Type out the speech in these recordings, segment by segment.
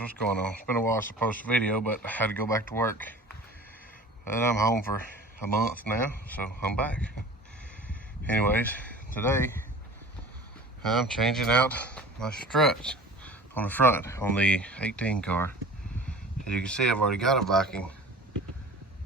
What's going on? It's been a while since I posted a video, but I had to go back to work. And I'm home for a month now, so I'm back. Anyways, today I'm changing out my struts on the front on the 18 car. As you can see, I've already got a Viking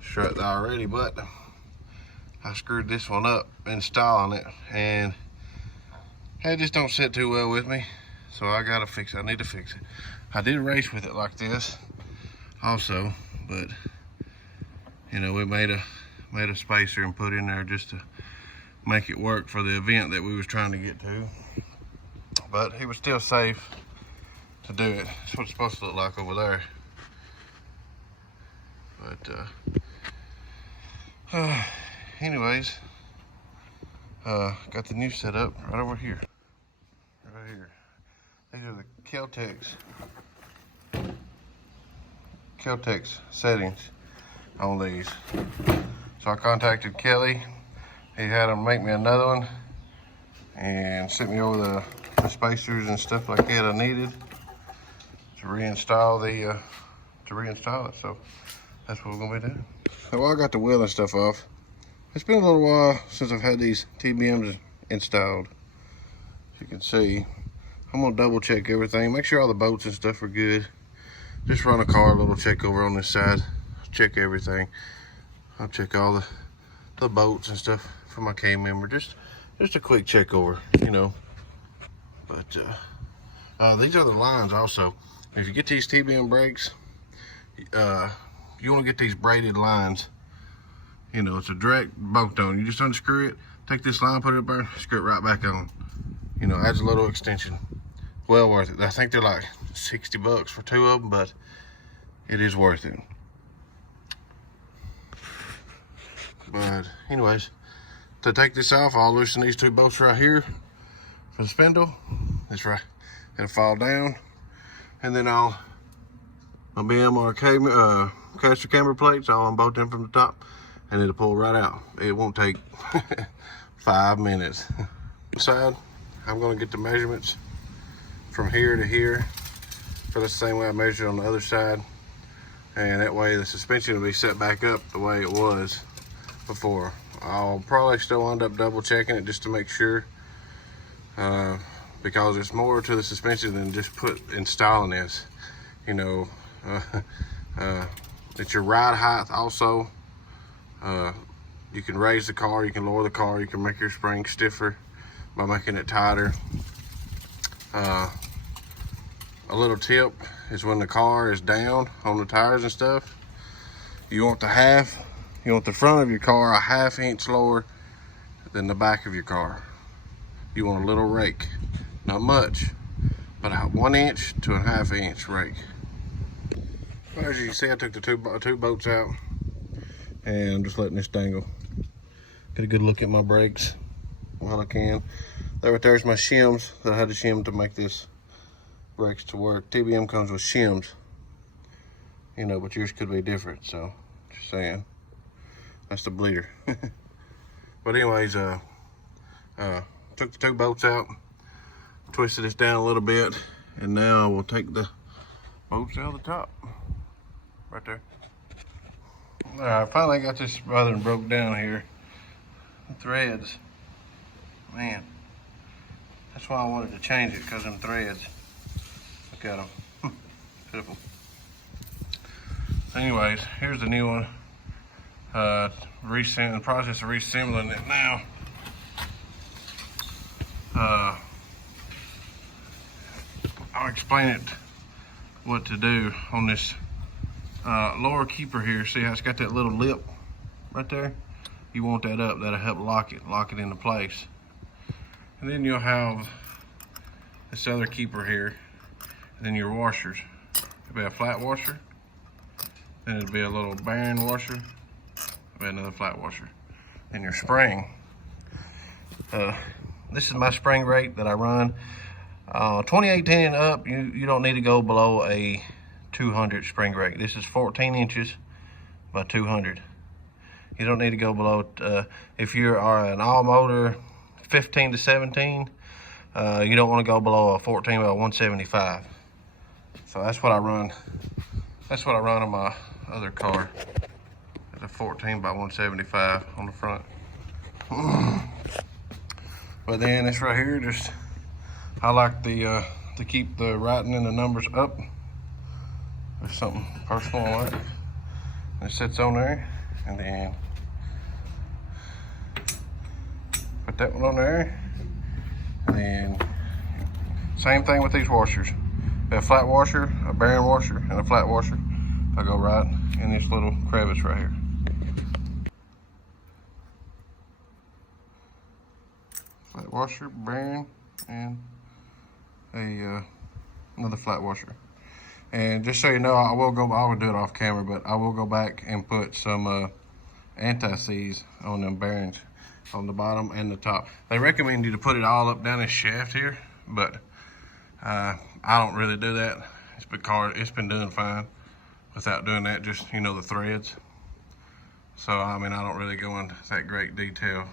strut already, but I screwed this one up installing it, and it just don't sit too well with me. So I gotta fix it. I need to fix it. I did race with it like this also, but you know, we made a spacer and put in there just to make it work for the event that we was trying to get to. But it was still safe to do it. That's what it's supposed to look like over there. But anyways, got the new setup right over here. Right here. These are the Caltex settings on these. So I contacted Kelly. He had him make me another one and sent me over the spacers and stuff like that I needed to reinstall it. So that's what we're gonna be doing. So while I got the wheel and stuff off, it's been a little while since I've had these TBMs installed. As you can see, I'm gonna double check everything, make sure all the bolts and stuff are good. Just run a car, a little check over on this side, check everything. I'll check all the bolts and stuff for my K member. Just a quick check over, you know. But these are the lines also. If you get these TBM brakes, you want to get these braided lines. You know, it's a direct bolt on. You just unscrew it, take this line, put it up there, screw it right back on. You know, adds a little extension. Well worth it. I think they're like 60 bucks for two of them, but it is worth it. But anyways, to take this off, I'll loosen these two bolts right here for the spindle. It's right, it'll fall down, and then my BM or caster camber plates, I'll unbolt them from the top, and it'll pull right out. It won't take 5 minutes. Side, I'm gonna get the measurements from here to here for the same way I measured on the other side, and that way the suspension will be set back up the way it was before. I'll probably still end up double checking it just to make sure, because there's more to the suspension than just installing this. You know, it's your ride height also. You can raise the car, you can lower the car, you can make your spring stiffer by making it tighter. A little tip is when the car is down on the tires and stuff, you want the front of your car a 1/2 inch lower than the back of your car. You want a little rake, not much, but a 1 inch to a 1/2 inch rake. Well, as you can see, I took the two bolts out, and I'm just letting this dangle. Get a good look at my brakes while I can. That right there's my shims that I had to shim to make this brakes to work. TBM comes with shims, you know, but yours could be different, so just saying. That's the bleeder. But anyways, took the two bolts out, twisted this down a little bit, and now I will take the bolts out of the top right there. All right, I finally got this rather than broke down here. The threads, man, that's why I wanted to change it, because them threads, look at them, pitiful. Anyways, here's the new one. In the process of reassembling it now. I'll explain it what to do on this lower keeper here. See how it's got that little lip right there? You want that up, that'll help lock it into place. And then you'll have this other keeper here, and then your washers. It'll be a flat washer, then it'll be a little bearing washer, it'll be another flat washer. And your spring. This is my spring rate that I run. 2018 and up, you don't need to go below a 200 spring rate. This is 14 inches by 200. You don't need to go below, if you are an all motor 15 to 17, you don't want to go below a 14 by 175. So that's what I run. That's what I run on my other car. It's a 14 by 175 on the front. But then this right here, just I like the to keep the writing and the numbers up. There's something personal on it. It sits on there, and then put that one on there, and then same thing with these washers. A flat washer, a bearing washer, and a flat washer. I go right in this little crevice right here. Flat washer, bearing, and another flat washer. And just so you know, I will do it off camera, but I will go back and put some anti-seize on them bearings on the bottom and the top. They recommend you to put it all up down this shaft here, but I don't really do that. It's because it's been doing fine without doing that, just, you know, the threads. So, I mean, I don't really go into that great detail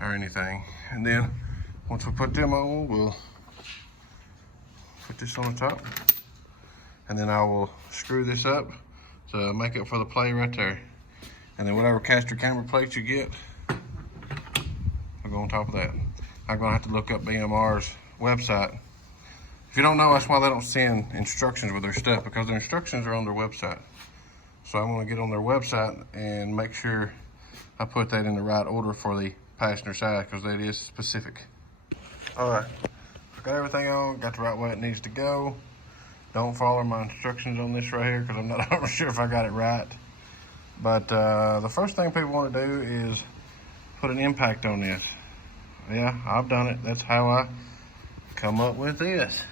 or anything. And then once we put them on, we'll put this on the top. And then I will screw this up to make it for the play right there. And then whatever caster camera plates you get, I'll go on top of that. I'm gonna have to look up BMR's website. If you don't know, that's why they don't send instructions with their stuff, because their instructions are on their website. So I'm gonna get on their website and make sure I put that in the right order for the passenger side, because that is specific. All right, got everything on, got the right way it needs to go. Don't follow my instructions on this right here, because I'm not sure if I got it right. But the first thing people want to do is put an impact on this. Yeah, I've done it. That's how I come up with this.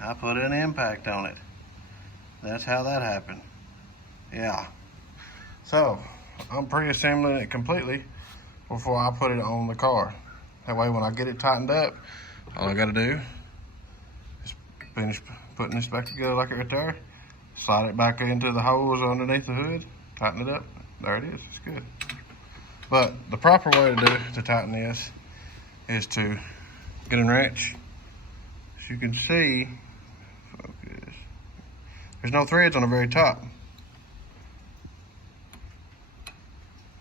I put an impact on it. That's how that happened. Yeah. So I'm pre-assembling it completely before I put it on the car. That way when I get it tightened up, all I got to do is finish putting this back together like it right there, slide it back into the holes underneath the hood, tighten it up. There it is. It's good. But the proper way to tighten this is to get a wrench. As you can see, focus, there's no threads on the very top.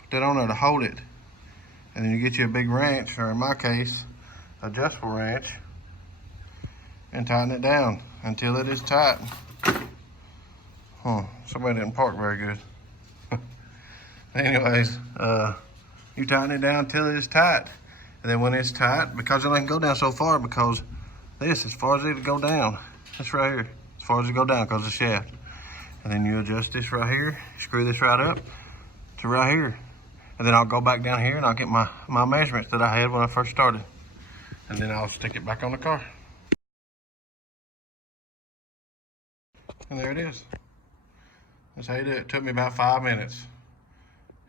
Put that on there to hold it. And then you get you a big wrench, or in my case, adjustable wrench, and tighten it down until it is tight. Somebody didn't park very good. Anyways, you tighten it down until it is tight. And then when it's tight, because it ain't go down so far, because this, as far as it go down, this right here, as far as it go down, because the shaft. And then you adjust this right here, screw this right up to right here. And then I'll go back down here and I'll get my measurements that I had when I first started. And then I'll stick it back on the car. And there it is. That's how you do it. It took me about 5 minutes.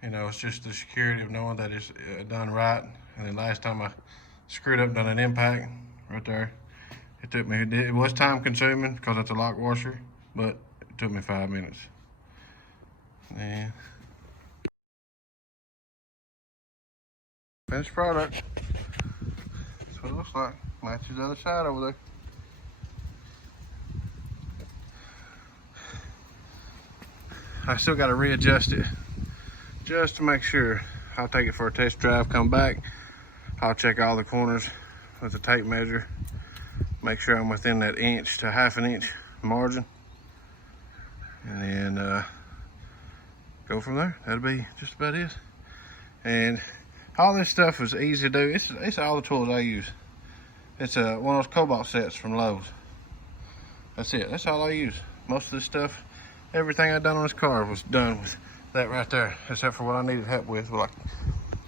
You know, it's just the security of knowing that it's done right. And then last time I screwed up, done an impact right there. It took me, it was time consuming because it's a lock washer, but it took me 5 minutes. And finished product. That's what it looks like. Matches the other side over there. I still got to readjust it just to make sure. I'll take it for a test drive, come back. I'll check all the corners with the tape measure. Make sure I'm within that inch to half an inch margin. And then go from there. That'll be just about it. And all this stuff is easy to do. It's all the tools I use. It's one of those cobalt sets from Lowe's. That's it. That's all I use. Most of this stuff, everything I've done on this car was done with that right there, except for what I needed help with, like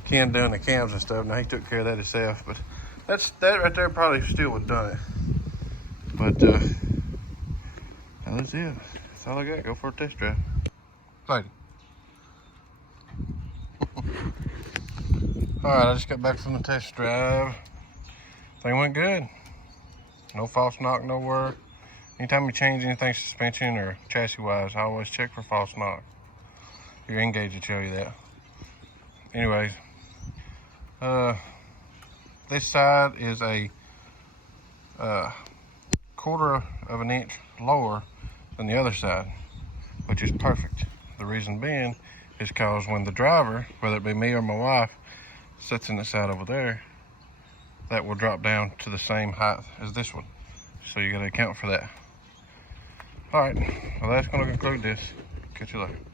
Ken doing the cams and stuff. Now he took care of that himself, but that right there probably still would have done it. But that was it. That's all I got. Go for a test drive. Lady. All right, I just got back from the test drive. Thing went good. No false knock nowhere. Anytime you change anything suspension or chassis wise, I always check for false knock. Your N-gauge will tell you that. Anyways, this side is a 1/4 of an inch lower than the other side, which is perfect. The reason being is because when the driver, whether it be me or my wife, sits in the side over there, that will drop down to the same height as this one. So you gotta account for that. All right, well that's gonna conclude this. Catch you later.